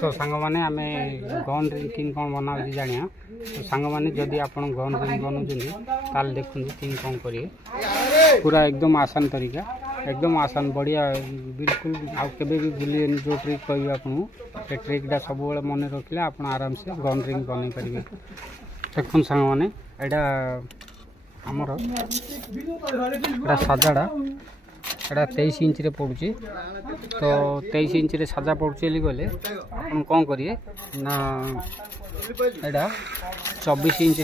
तो सांग मैंने आम गन ड्रिंकिंग कौन बना जाना तो सांग मैंने जदि आप गन ड्रिंक बनाऊँ देखते किंग कौन करेंगे पूरा एकदम आसान तरीका एकदम आसान बढ़िया बिल्कुल आके भी भूलिए जो ट्रिक कह आपको से ट्रिकटा सब मन रखिले आप आराम से गन ड्रिंक बन पारे। देखुन सांग मैंने यहाँ आमर साजाटा एटा 23 इंच रे पड़ुची तो 23 इंच रे साजा पड़ुची गले आप कौन करिए ना एटा 24 इंच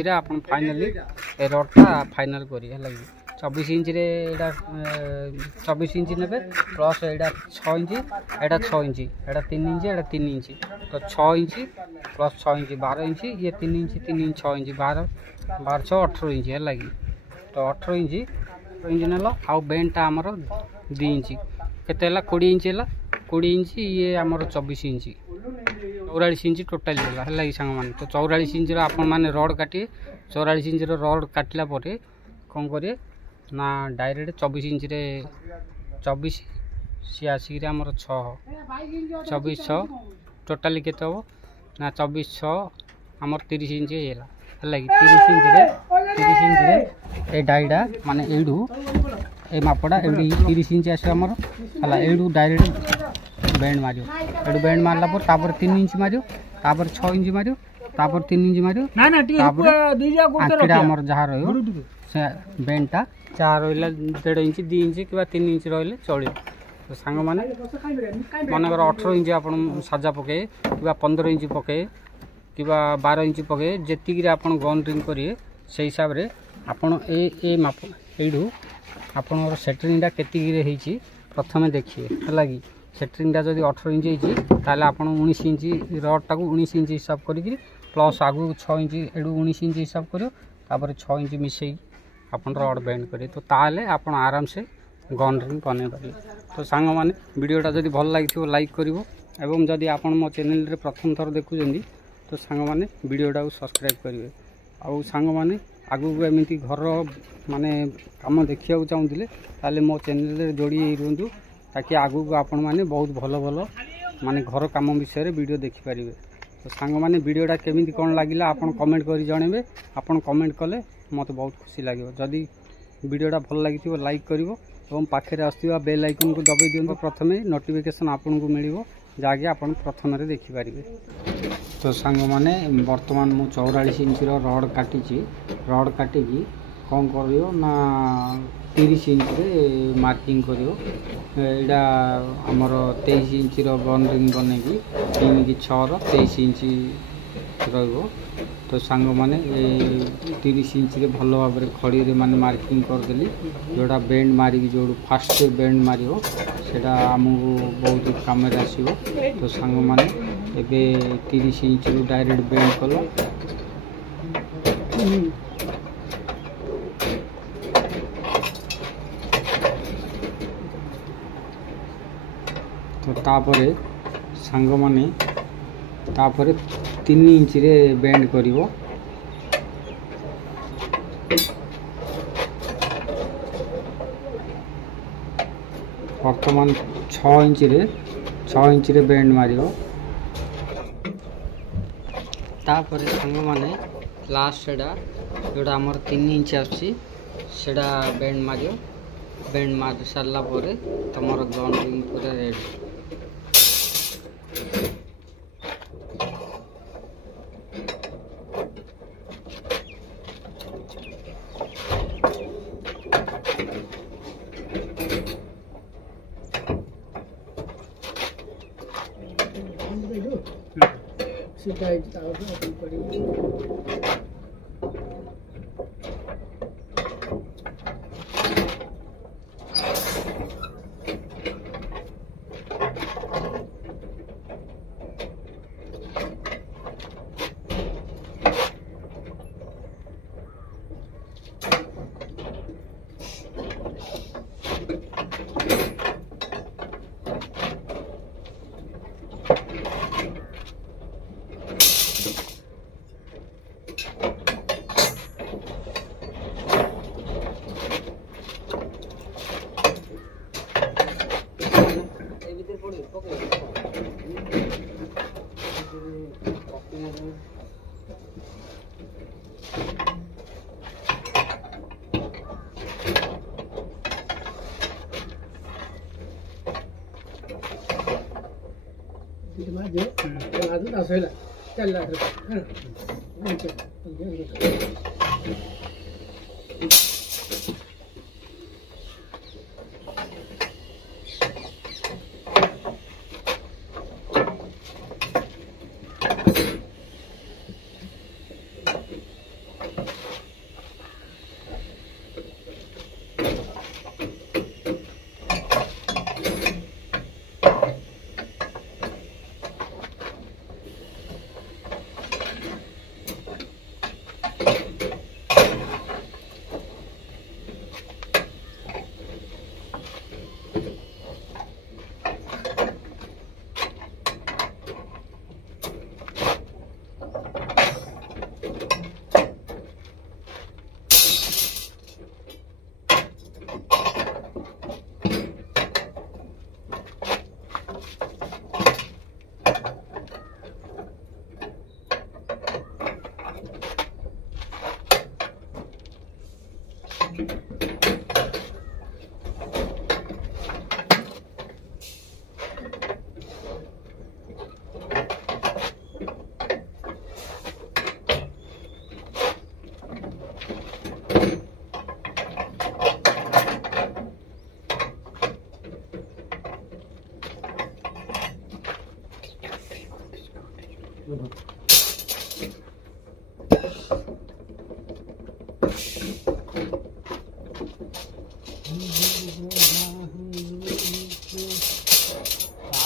रे आप फाइनाली रडटा फाइनाल करिए 24 इंच रे एटा 24 इंच ने प्लस एटा 6 इंच एटा 6 इंच एटा 3 इंच एटा 3 इंच तो 6 इंच प्लस 6 इंच 12 इंच ये 3 इंच 6 इंच 12 12 6 18 इंच है लगी तो 18 इंच नेल आउ बेंटा आमर 2 इंच केते 20 इंच है 20 इंच ये आमर 24 इंच 44 इंच टोटाल है सांग मान तो 44 इंच आप रड काटिए 44 इंच रड काटला कौन करिए ना डायरेक्ट 24 इंच रे 24 सी आसिक आमर 6 24 6 टोटाली केते हम ना 24 6 आमर 30 इंच है 30 इंच रे ए डाइडा माने एडू ए मापड़ा एडी 30 इंच आसे हमर हला edu direct band Mario edu band मारला पर तापर 3 इंच मारियो तापर 6 इंच मारियो तापर 3 इंच मारियो ना ना दुइया गुटे रखिया हमर जहा रहियो से बैंडटा चार रहिला 1.5 इंच 2 इंच किबा 3 इंच रहिले चलियो तो सांग माने मनकर 18 इंच आपण साजा पके किबा 15 इंच पके किबा 12 इंच पके जेतिक आप गन ड्रिंक करिए से हिसाब रे आपण ए माप एडू आपणर सेटरिंगटा केतिकी प्रथम देखिए है कि सेटरिंगटा जब 18 इंच होता आप 19 इंच रडटा को 19 इंच हिसाब करी प्लस आगु 6 इंच एडू 19 इंच हिसाब कर 6 इंच मिसई आप रड बैंड करें तो ताले आप आराम से गन ड्रिंक बन पारे। तो सांग मैंने वीडियोटा जब भल लगी लाइक करिवो एवं जदि आप मो चैनल रे प्रथम थर देखुं तो सांग मैंने वीडियोटा को सब्सक्राइब करेंगे आउ सांग मैंने आगू एमती घर माने काम देखा चाहूँगे ताले मो चैनल जोड़ी रुहतु ताकि आगू आपण मैंने बहुत भल भल माने घर काम विषय वीडियो देखिपारे। तो सांग मैंने वीडियोटा केमिति कौन लगिला आपण कमेंट करी जणेबे आपण कमेंट कले मत बहुत खुशी लगे जदि वीडियोटा भल लगी लाइक करिवो एवं पाखे आसुवा बेल आइकन को दबाई दियंतो प्रथमे नोटिफिकेशन आपन को मिलिवो जाके आपण प्रथम रे देखि पारिबे। तो सांग माने वर्तमान मु 44 इंच रड काटिकी कौन करियो ना 30 इंच रे मार्किंग करियो एडा हमर 23 इंच रो गन रिंग बनेगी 3 की 6 रो 23 इंच रहिबो। तो सांग माने 30 इंच रे भलो भाव रे खड़ी रे माने मार्किंग कर देली जोड़ा बेंड मारी जो फास्ट बेंड मारियो सेटा हमहु बहुत काम रे आसीबो। तो सांग माने एबे 30 इंच रो डायरेक्ट बेंड कलो तो तापरे सांग माने तापरे 3 इंच रे बेंड करिवो वर्तमान 6 इंच रे बेंड मारियो तापरे सांग माने लास्ट एडा जोड़ा हमर 3 इंच आसी सेडा बेंड मारियो बेंड मार सारला परे तमर गन रिंग पूरा रेडी।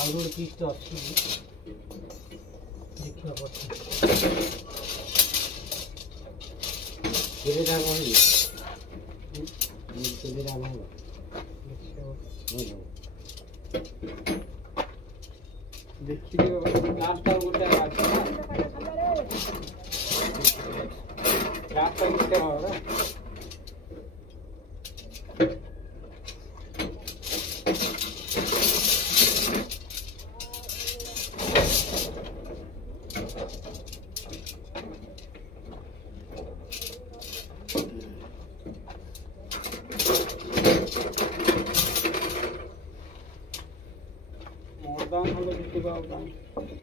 आउट पीस तो अच्छी देखिए पड़ता केलेटा कौन है केलेटा कौन है देखिए लास्ट और गोटे लास्ट और गोटे होगा मोर दाम हलो